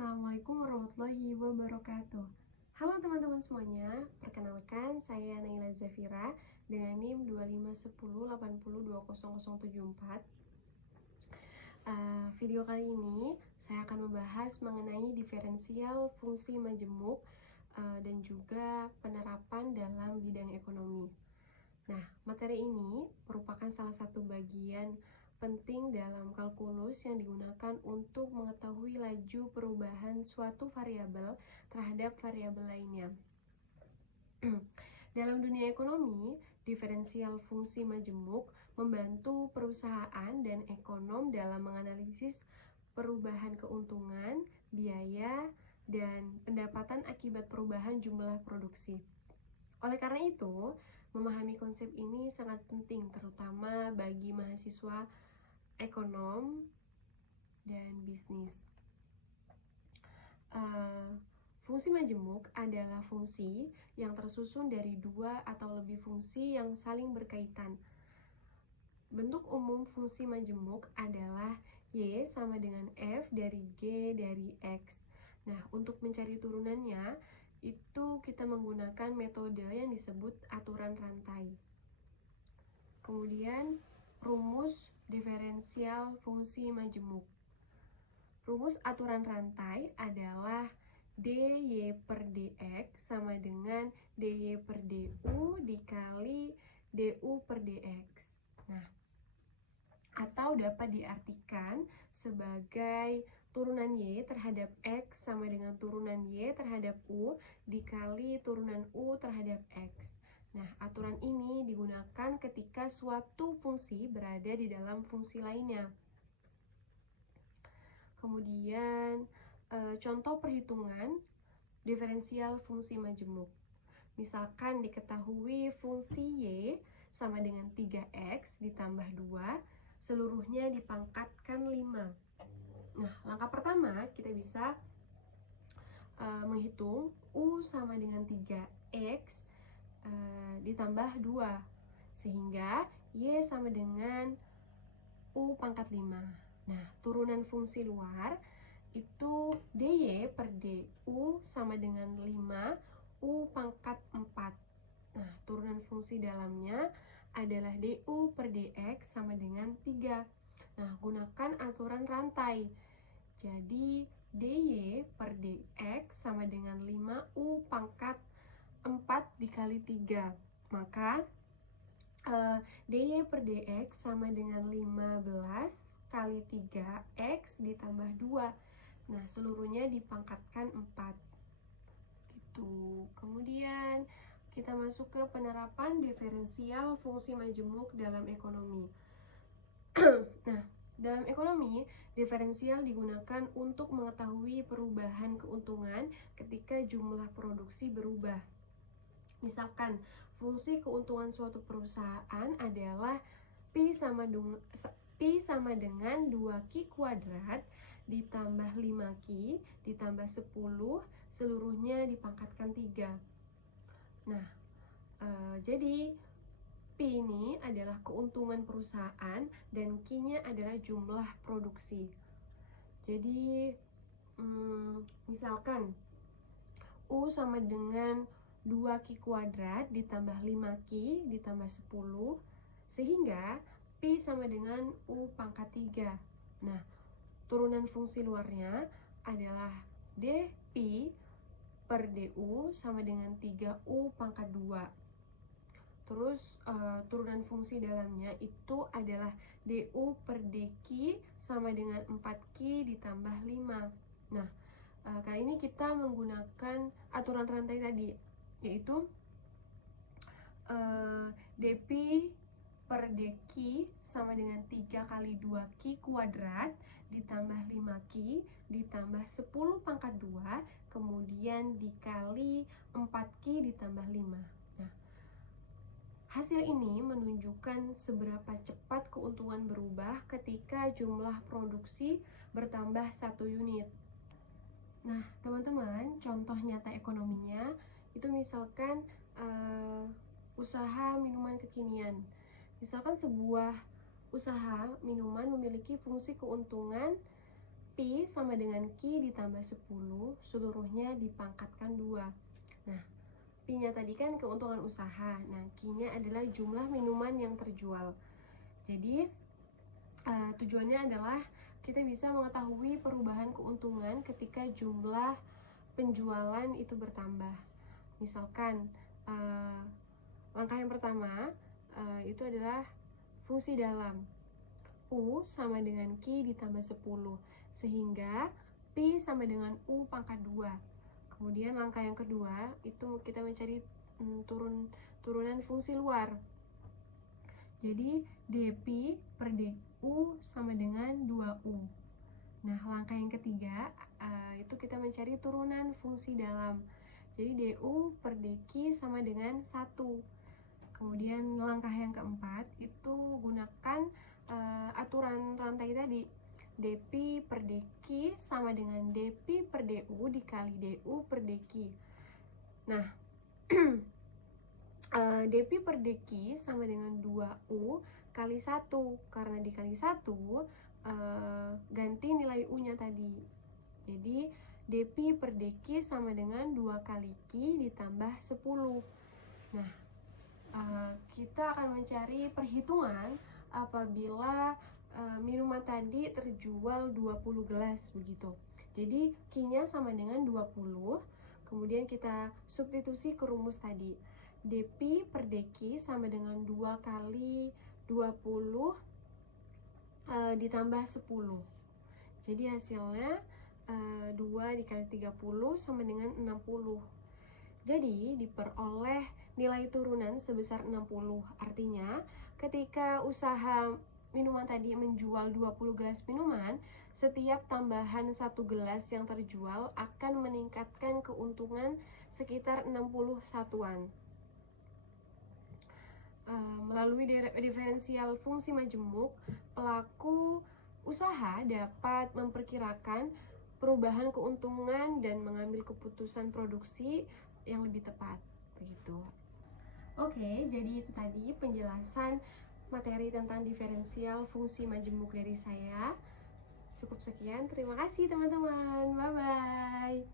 Assalamualaikum warahmatullahi wabarakatuh. Halo teman-teman semuanya, perkenalkan saya Naila Zafira dengan NIM 251080200074. Video kali ini saya akan membahas mengenai diferensial fungsi majemuk dan juga penerapan dalam bidang ekonomi. Nah, materi ini merupakan salah satu bagian penting dalam kalkulus yang digunakan untuk mengetahui laju perubahan suatu variabel terhadap variabel lainnya. Dalam dunia ekonomi, diferensial fungsi majemuk membantu perusahaan dan ekonom dalam menganalisis perubahan keuntungan, biaya, dan pendapatan akibat perubahan jumlah produksi. Oleh karena itu, memahami konsep ini sangat penting, terutama bagi mahasiswa ekonom dan bisnis. Fungsi majemuk adalah fungsi yang tersusun dari dua atau lebih fungsi yang saling berkaitan. Bentuk umum fungsi majemuk adalah Y sama dengan F dari G dari X. Nah, untuk mencari turunannya, itu kita menggunakan metode yang disebut aturan rantai. Kemudian, rumus diferensial fungsi majemuk. Rumus aturan rantai adalah dy per dx sama dengan dy per du dikali du per dx. Nah, atau dapat diartikan sebagai turunan y terhadap x sama dengan turunan y terhadap u dikali turunan u terhadap x. Nah, aturan ini digunakan ketika suatu fungsi berada di dalam fungsi lainnya. Kemudian, contoh perhitungan diferensial fungsi majemuk. Misalkan diketahui fungsi y sama dengan 3x ditambah 2, seluruhnya dipangkatkan 5. Nah, langkah pertama kita bisa menghitung u sama dengan 3x ditambah 2, sehingga y sama dengan u pangkat 5. Nah, turunan fungsi luar itu dy per du sama dengan 5 u pangkat 4. Nah, turunan fungsi dalamnya adalah du per dx sama dengan 3. Nah, gunakan aturan rantai. Jadi, dy per dx sama dengan 5 u pangkat 4 dikali 3. Maka, dy per dx sama dengan 15 kali 3x ditambah 2. Nah, seluruhnya dipangkatkan 4. Gitu. Kemudian, kita masuk ke penerapan diferensial fungsi majemuk dalam ekonomi. Nah, dalam ekonomi, diferensial digunakan untuk mengetahui perubahan keuntungan ketika jumlah produksi berubah. Misalkan, fungsi keuntungan suatu perusahaan adalah Pi sama dengan 2Q kuadrat ditambah 5Q ditambah 10, seluruhnya dipangkatkan 3. Nah, jadi Pi ini adalah keuntungan perusahaan dan Q-nya adalah jumlah produksi. Jadi, misalkan U sama dengan 2Q kuadrat ditambah 5Q ditambah 10, sehingga Pi sama dengan U pangkat 3. Nah, turunan fungsi luarnya adalah dP per du sama dengan 3U pangkat 2. Terus turunan fungsi dalamnya itu adalah du per dq sama dengan 4q ditambah 5. Nah, kali ini kita menggunakan aturan rantai tadi, yaitu dp per dq sama dengan 3 kali 2q kuadrat ditambah 5q ditambah 10 pangkat 2 kemudian dikali 4q ditambah 5. Nah, hasil ini menunjukkan seberapa cepat keuntungan berubah ketika jumlah produksi bertambah 1 unit. Nah, teman-teman, contoh nyata ekonominya itu misalkan usaha minuman kekinian. Misalkan sebuah usaha minuman memiliki fungsi keuntungan P Pi sama dengan Q ditambah 10, seluruhnya dipangkatkan 2. Nah, Pi-nya tadi kan keuntungan usaha. Nah, Q-nya adalah jumlah minuman yang terjual. Jadi, tujuannya adalah kita bisa mengetahui perubahan keuntungan ketika jumlah penjualan itu bertambah. Misalkan, langkah yang pertama itu adalah fungsi dalam. U sama dengan Q ditambah 10, sehingga Pi sama dengan U pangkat 2. Kemudian langkah yang kedua itu kita mencari turunan fungsi luar. Jadi dP per DU sama dengan 2U. Nah, langkah yang ketiga itu kita mencari turunan fungsi dalam. Jadi DU per DQ sama dengan 1. Kemudian langkah yang keempat itu gunakan aturan rantai tadi. dP per dQ sama dengan dP per DU dikali DU per dQ. Nah, dP per dQ sama dengan 2U kali 1. Karena dikali 1, ganti nilai U-nya tadi. Jadi, dP per dQ sama dengan 2 kali Q ditambah 10. Nah, kita akan mencari perhitungan apabila minuman tadi terjual 20 gelas begitu. Jadi Q-nya sama dengan 20. Kemudian kita substitusi ke rumus tadi. dP per dQ sama dengan 2 kali 20 ditambah 10. Jadi hasilnya 2 dikali 30 sama dengan 60. Jadi diperoleh nilai turunan sebesar 60. Artinya ketika usaha minuman tadi menjual 20 gelas minuman, setiap tambahan 1 gelas yang terjual akan meningkatkan keuntungan sekitar 60 satuan. Melalui diferensial fungsi majemuk, pelaku usaha dapat memperkirakan perubahan keuntungan dan mengambil keputusan produksi yang lebih tepat begitu. Oke, jadi itu tadi penjelasan materi tentang diferensial fungsi majemuk dari saya. Cukup sekian, terima kasih teman-teman. Bye bye.